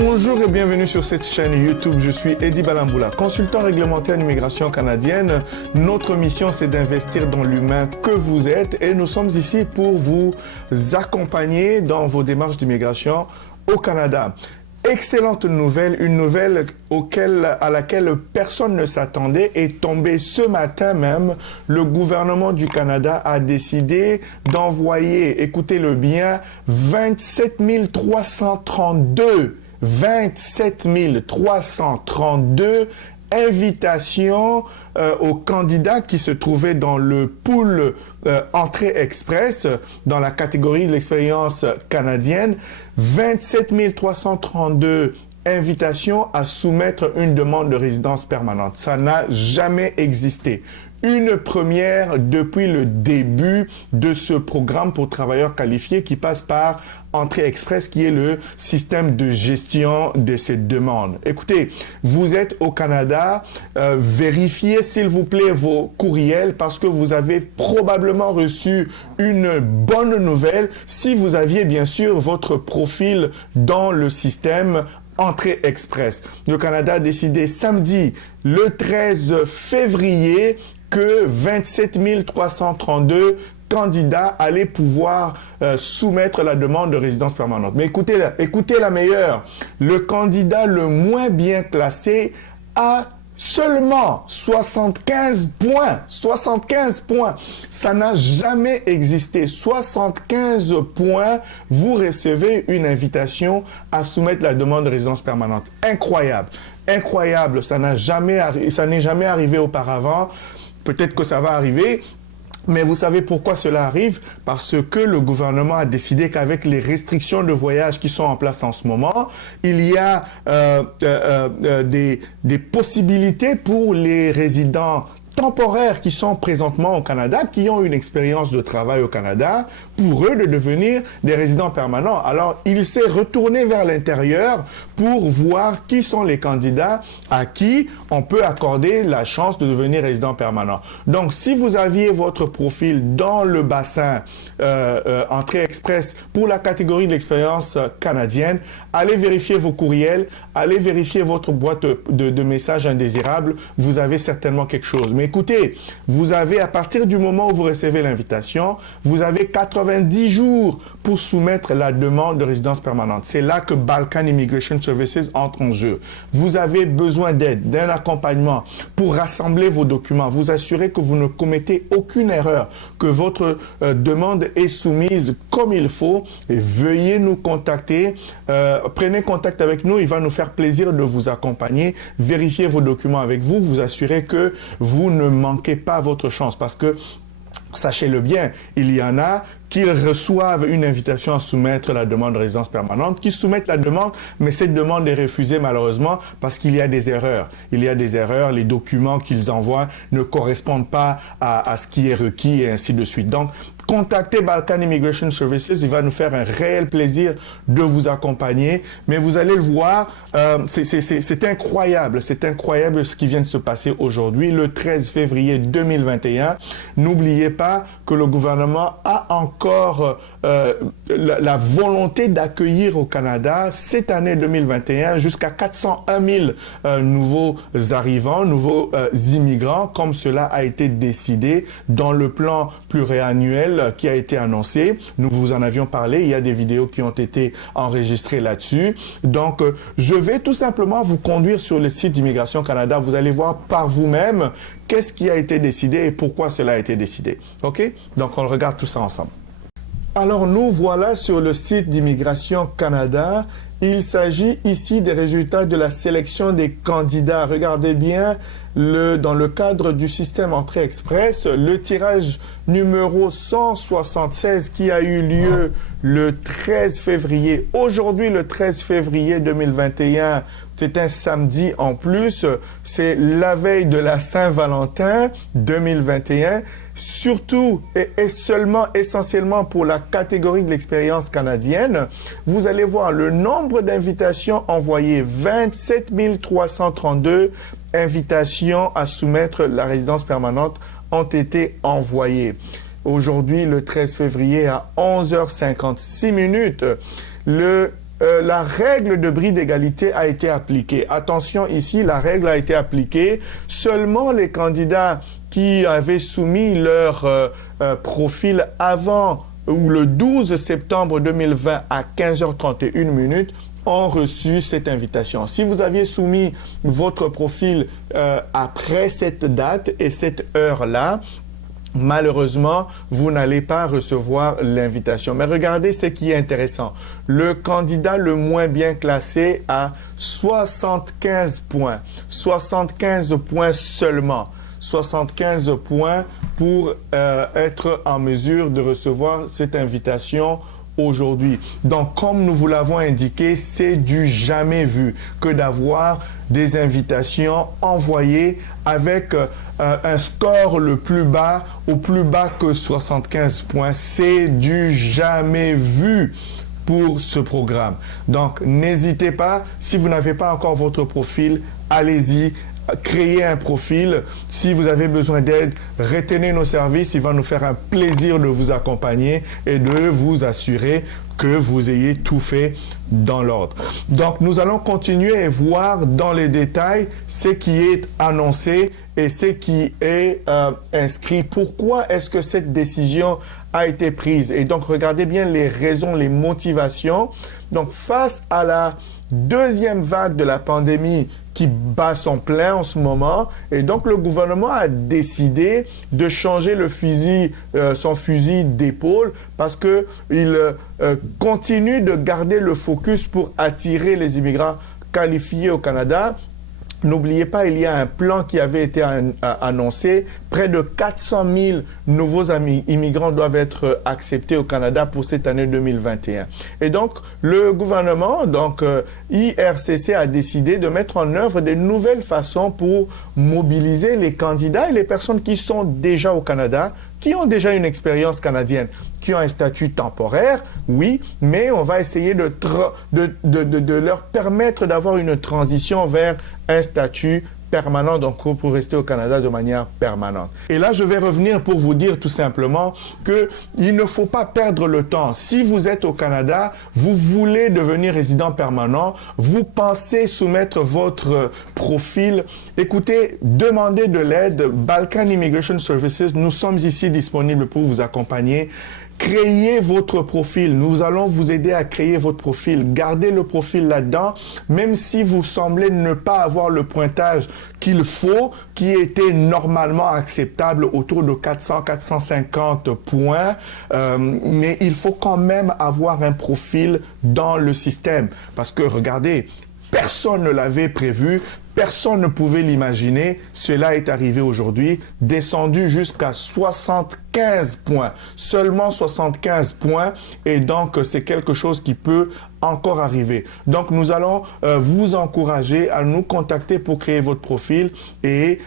Bonjour et bienvenue sur cette chaîne YouTube. Je suis Eddie Balamboula, consultant réglementaire en immigration canadienne. Notre mission, c'est d'investir dans l'humain que vous êtes et nous sommes ici pour vous accompagner dans vos démarches d'immigration au Canada. Excellente nouvelle, une nouvelle à laquelle personne ne s'attendait est tombée ce matin même. Le gouvernement du Canada a décidé d'envoyer, écoutez-le bien, 27 332 invitations aux candidats qui se trouvaient dans le pool entrée express dans la catégorie de l'expérience canadienne. 27 332 invitations à soumettre une demande de résidence permanente. Ça n'a jamais existé. Une première depuis le début de ce programme pour travailleurs qualifiés qui passe par Entrée Express, qui est le système de gestion de ces demandes. Écoutez, vous êtes au Canada, vérifiez s'il vous plaît vos courriels parce que vous avez probablement reçu une bonne nouvelle si vous aviez bien sûr votre profil dans le système Entrée Express. Le Canada a décidé samedi, le 13 février, que 27 332 candidats allaient pouvoir soumettre la demande de résidence permanente. Mais écoutez la meilleure. Le candidat le moins bien classé a seulement 75 points. 75 points. Ça n'a jamais existé. 75 points, vous recevez une invitation à soumettre la demande de résidence permanente. Incroyable. Incroyable. Ça n'est jamais arrivé auparavant. Peut-être que ça va arriver, mais vous savez pourquoi cela arrive? Parce que le gouvernement a décidé qu'avec les restrictions de voyage qui sont en place en ce moment, il y a des possibilités pour les résidents temporaires qui sont présentement au Canada, qui ont une expérience de travail au Canada, pour eux de devenir des résidents permanents. Alors, il s'est retourné vers l'intérieur pour voir qui sont les candidats à qui on peut accorder la chance de devenir résident permanent. Donc, si vous aviez votre profil dans le bassin Entrée Express pour la catégorie de l'expérience canadienne, allez vérifier vos courriels, allez vérifier votre boîte de messages indésirables, vous avez certainement quelque chose. Mais écoutez, vous avez, à partir du moment où vous recevez l'invitation, vous avez 90 jours pour soumettre la demande de résidence permanente. C'est là que Balkan Immigration Services entre en jeu. Vous avez besoin d'aide, d'un accompagnement pour rassembler vos documents, vous assurer que vous ne commettez aucune erreur, que votre demande est soumise comme il faut, et veuillez nous contacter. Prenez contact avec nous, il va nous faire plaisir de vous accompagner. Vérifiez vos documents avec vous, vous assurez que vous ne manquez pas votre chance parce que, sachez-le bien, il y en a qui reçoivent une invitation à soumettre la demande de résidence permanente, qui soumettent la demande, mais cette demande est refusée malheureusement parce qu'il y a des erreurs. Il y a des erreurs, les documents qu'ils envoient ne correspondent pas à ce qui est requis et ainsi de suite. Donc, contactez Balkan Immigration Services, il va nous faire un réel plaisir de vous accompagner. Mais vous allez le voir, c'est incroyable ce qui vient de se passer aujourd'hui, le 13 février 2021. N'oubliez pas que le gouvernement a encore la volonté d'accueillir au Canada cette année 2021 jusqu'à 401 000 nouveaux arrivants, nouveaux immigrants, comme cela a été décidé dans le plan pluriannuel qui a été annoncé. Nous vous en avions parlé, il y a des vidéos qui ont été enregistrées là-dessus. Donc, je vais tout simplement vous conduire sur le site d'Immigration Canada. Vous allez voir par vous-même qu'est-ce qui a été décidé et pourquoi cela a été décidé. OK? Donc, on regarde tout ça ensemble. Alors, nous voilà sur le site d'Immigration Canada. Il s'agit ici des résultats de la sélection des candidats. Regardez bien, dans le cadre du système Entrée Express, le tirage numéro 176 qui a eu lieu le 13 février. Aujourd'hui, le 13 février 2021, c'est un samedi en plus. C'est la veille de la Saint-Valentin 2021. Surtout et seulement essentiellement pour la catégorie de l'expérience canadienne, vous allez voir le nombre d'invitations envoyées, 27 332 invitations à soumettre la résidence permanente ont été envoyées. Aujourd'hui, le 13 février à 11h56, le la règle de bris d'égalité a été appliquée. Attention ici, la règle a été appliquée. Seulement les candidats qui avaient soumis leur profil avant ou le 12 septembre 2020 à 15h31 ont reçu cette invitation. Si vous aviez soumis votre profil après cette date et cette heure-là, malheureusement, vous n'allez pas recevoir l'invitation. Mais regardez ce qui est intéressant. Le candidat le moins bien classé a 75 points. 75 points seulement. 75 points pour être en mesure de recevoir cette invitation aujourd'hui. Donc, comme nous vous l'avons indiqué, c'est du jamais vu que d'avoir des invitations envoyées avec un score le plus bas, au plus bas que 75 points. C'est du jamais vu pour ce programme. Donc, n'hésitez pas, si vous n'avez pas encore votre profil, allez-y. Créez un profil. Si vous avez besoin d'aide, retenez nos services. Il va nous faire un plaisir de vous accompagner et de vous assurer que vous ayez tout fait dans l'ordre. Donc, nous allons continuer et voir dans les détails ce qui est annoncé et ce qui est inscrit. Pourquoi est-ce que cette décision a été prise? Et donc, regardez bien les raisons, les motivations. Donc, face à la deuxième vague de la pandémie qui bat son plein en ce moment, et donc le gouvernement a décidé de changer le fusil, son fusil d'épaule, parce que il continue de garder le focus pour attirer les immigrants qualifiés au Canada. N'oubliez pas, il y a un plan qui avait été annoncé. Près de 400 000 nouveaux immigrants doivent être acceptés au Canada pour cette année 2021. Et donc, le gouvernement, IRCC, a décidé de mettre en œuvre des nouvelles façons pour mobiliser les candidats et les personnes qui sont déjà au Canada, qui ont déjà une expérience canadienne, qui ont un statut temporaire, oui, mais on va essayer de leur permettre d'avoir une transition vers un statut permanent, donc pour rester au Canada de manière permanente. Et là, je vais revenir pour vous dire tout simplement qu'il ne faut pas perdre le temps. Si vous êtes au Canada, vous voulez devenir résident permanent, vous pensez soumettre votre profil, écoutez, demandez de l'aide. Balkan Immigration Services, nous sommes ici disponibles pour vous accompagner. Créez votre profil. Nous allons vous aider à créer votre profil. Gardez le profil là-dedans, même si vous semblez ne pas avoir le pointage qu'il faut, qui était normalement acceptable autour de 400-450 points. Mais il faut quand même avoir un profil dans le système. Parce que, regardez, personne ne l'avait prévu. Personne ne pouvait l'imaginer. Cela est arrivé aujourd'hui, descendu jusqu'à 75 points. Seulement 75 points. Et donc, c'est quelque chose qui peut encore arriver. Donc, nous allons vous encourager à nous contacter pour créer votre profil et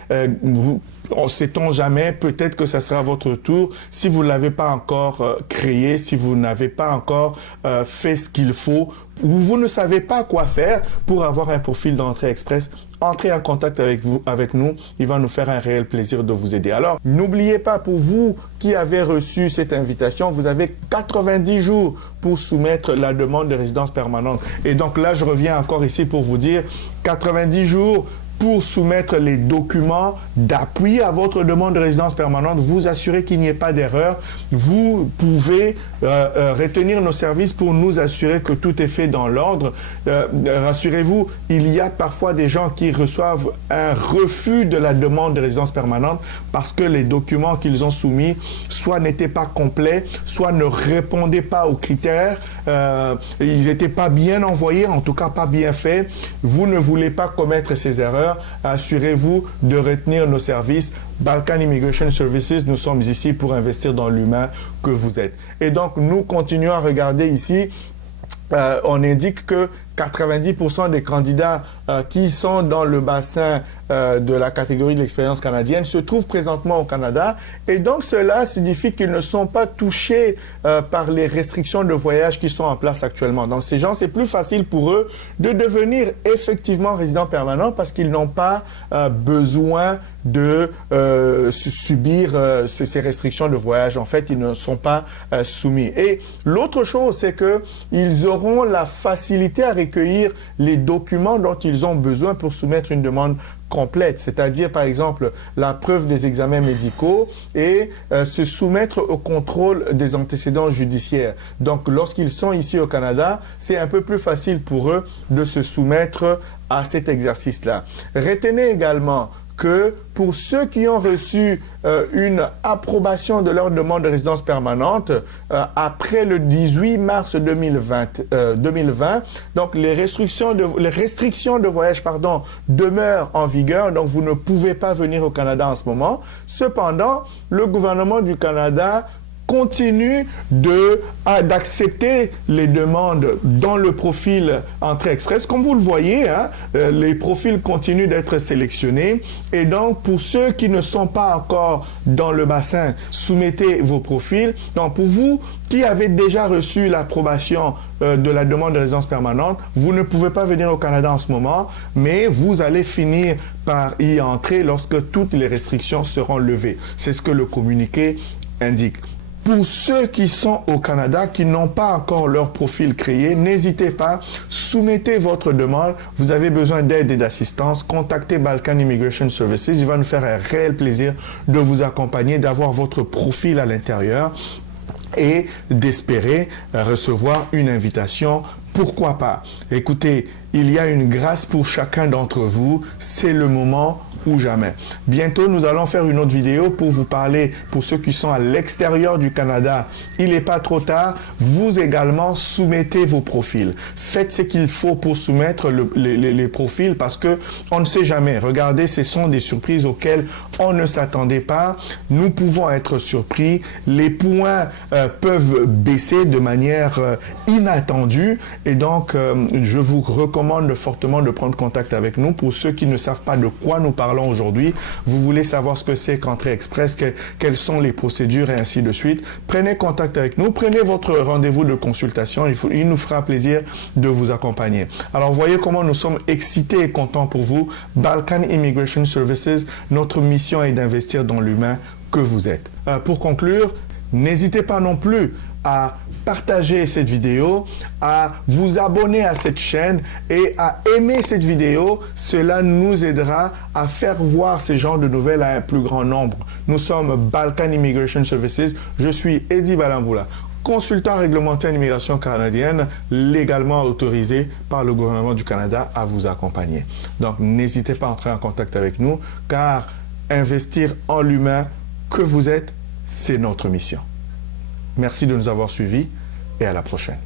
sait-on jamais, peut-être que ça sera votre tour. Si vous ne l'avez pas encore créé, si vous n'avez pas encore fait ce qu'il faut, ou vous ne savez pas quoi faire pour avoir un profil d'entrée express, entrez en contact avec nous. Il va nous faire un réel plaisir de vous aider. Alors, n'oubliez pas, pour vous qui avez reçu cette invitation, vous avez 90 jours pour soumettre la demande de résidence permanente. Et donc là, je reviens encore ici pour vous dire 90 jours pour soumettre les documents d'appui à votre demande de résidence permanente, vous assurer qu'il n'y ait pas d'erreur. Vous pouvez retenir nos services pour nous assurer que tout est fait dans l'ordre. Rassurez-vous, il y a parfois des gens qui reçoivent un refus de la demande de résidence permanente parce que les documents qu'ils ont soumis soit n'étaient pas complets, soit ne répondaient pas aux critères, ils n'étaient pas bien envoyés, en tout cas pas bien faits. Vous ne voulez pas commettre ces erreurs. Assurez-vous de retenir nos services. Balkan Immigration Services, nous sommes ici pour investir dans l'humain que vous êtes. Et donc, nous continuons à regarder ici. On indique que 90% des candidats qui sont dans le bassin de la catégorie de l'expérience canadienne se trouvent présentement au Canada. Et donc, cela signifie qu'ils ne sont pas touchés par les restrictions de voyage qui sont en place actuellement. Donc, ces gens, c'est plus facile pour eux de devenir effectivement résidents permanents parce qu'ils n'ont pas besoin de subir ces restrictions de voyage. En fait, ils ne sont pas soumis. Et l'autre chose, c'est qu'ils auront la facilité à recueillir les documents dont ils ont besoin pour soumettre une demande complète, c'est-à-dire par exemple la preuve des examens médicaux et se soumettre au contrôle des antécédents judiciaires. Donc lorsqu'ils sont ici au Canada, c'est un peu plus facile pour eux de se soumettre à cet exercice-là. Retenez également que pour ceux qui ont reçu une approbation de leur demande de résidence permanente après le 18 mars 2020, donc les restrictions de voyage demeurent en vigueur, donc vous ne pouvez pas venir au Canada en ce moment. Cependant, le gouvernement du Canada continue d'accepter les demandes dans le profil Entrée Express. Comme vous le voyez, hein, les profils continuent d'être sélectionnés. Et donc, pour ceux qui ne sont pas encore dans le bassin, soumettez vos profils. Donc, pour vous qui avez déjà reçu l'approbation de la demande de résidence permanente, vous ne pouvez pas venir au Canada en ce moment, mais vous allez finir par y entrer lorsque toutes les restrictions seront levées. C'est ce que le communiqué indique. Pour ceux qui sont au Canada, qui n'ont pas encore leur profil créé, n'hésitez pas, soumettez votre demande. Vous avez besoin d'aide et d'assistance, contactez Balkan Immigration Services. Il va nous faire un réel plaisir de vous accompagner, d'avoir votre profil à l'intérieur et d'espérer recevoir une invitation. Pourquoi pas? Écoutez, il y a une grâce pour chacun d'entre vous. C'est le moment ou jamais. Bientôt, nous allons faire une autre vidéo pour vous parler, pour ceux qui sont à l'extérieur du Canada. Il n'est pas trop tard. Vous également, soumettez vos profils. Faites ce qu'il faut pour soumettre les profils parce que on ne sait jamais. Regardez, ce sont des surprises auxquelles on ne s'attendait pas. Nous pouvons être surpris. Les points peuvent baisser de manière inattendue. Et donc, je vous recommande fortement de prendre contact avec nous. Pour ceux qui ne savent pas de quoi nous parlons aujourd'hui, vous voulez savoir ce que c'est qu'Entrée Express, quelles sont les procédures et ainsi de suite, prenez contact avec nous, prenez votre rendez-vous de consultation, il nous fera plaisir de vous accompagner. Alors, voyez comment nous sommes excités et contents pour vous. Balkan Immigration Services, notre mission est d'investir dans l'humain que vous êtes. Pour conclure, n'hésitez pas non plus à partager cette vidéo, à vous abonner à cette chaîne et à aimer cette vidéo. Cela nous aidera à faire voir ces genres de nouvelles à un plus grand nombre. Nous sommes Balkan Immigration Services. Je suis Eddie Balamboula, consultant réglementaire en immigration canadienne, légalement autorisé par le gouvernement du Canada à vous accompagner. Donc, n'hésitez pas à entrer en contact avec nous, car investir en l'humain que vous êtes, c'est notre mission. Merci de nous avoir suivis et à la prochaine.